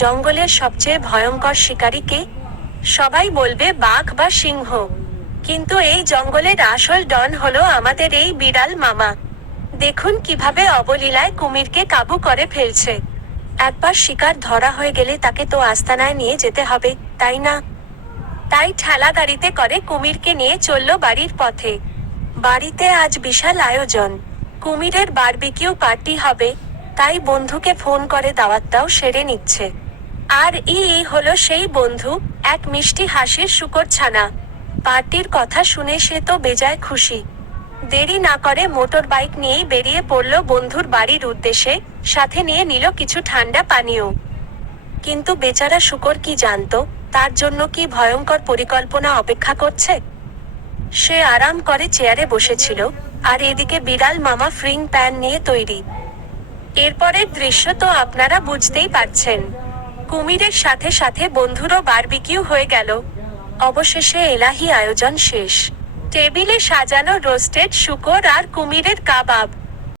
জঙ্গলের সবচেয়ে ভয়ঙ্কর শিকারী কে? সবাই বলবে বাঘ বা সিংহ, কিন্তু এই জঙ্গলের আসল ডন হলো আমাদের এই বিড়াল মামা। দেখুন কিভাবে অবলীলায় কুমিরকে কাবু করে ফেলছে। একবার শিকার ধরা হয়ে গেলে তাকে তো আস্তানায় নিয়ে যেতে হবে, তাই না? তাই ঠেলা গাড়িতে করে কুমিরকে নিয়ে চলল বাড়ির পথে। বাড়িতে আজ বিশাল আয়োজন, কুমিরের বারবিকিউ পার্টি হবে, তাই বন্ধুকে ফোন করে দাওয়াতটাও সেরে নিচ্ছে। আর এই হলো সেই বন্ধু, এক মিষ্টি হাসির শুকরছানা। পার্টির কথা শুনে সে তো বেজায় খুশি। দেরি না করে মোটর বাইক নিয়েই বেরিয়ে পড়ল বন্ধুর বাড়ির উদ্দেশ্যে, সাথে নিয়ে নিল কিছু ঠান্ডা পানীয়। কিন্তু বেচারা শুকর কি জানতো, তার জন্য কি ভয়ঙ্কর পরিকল্পনা অপেক্ষা করছে। সে আরাম করে চেয়ারে বসেছিল, আর এদিকে বিড়াল মামা ফ্রিং প্যান নিয়ে তৈরি। এরপরের দৃশ্য তো আপনারা বুঝতেই পারছেন। কুমিরের সাথে সাথে বন্ধুরও বারবিকিউ হয়ে গেল। অবশেষে এলাহি আয়োজন শেষ। টেবিলে সাজানো রোস্টেড শুকর আর কুমিরের কাবাব।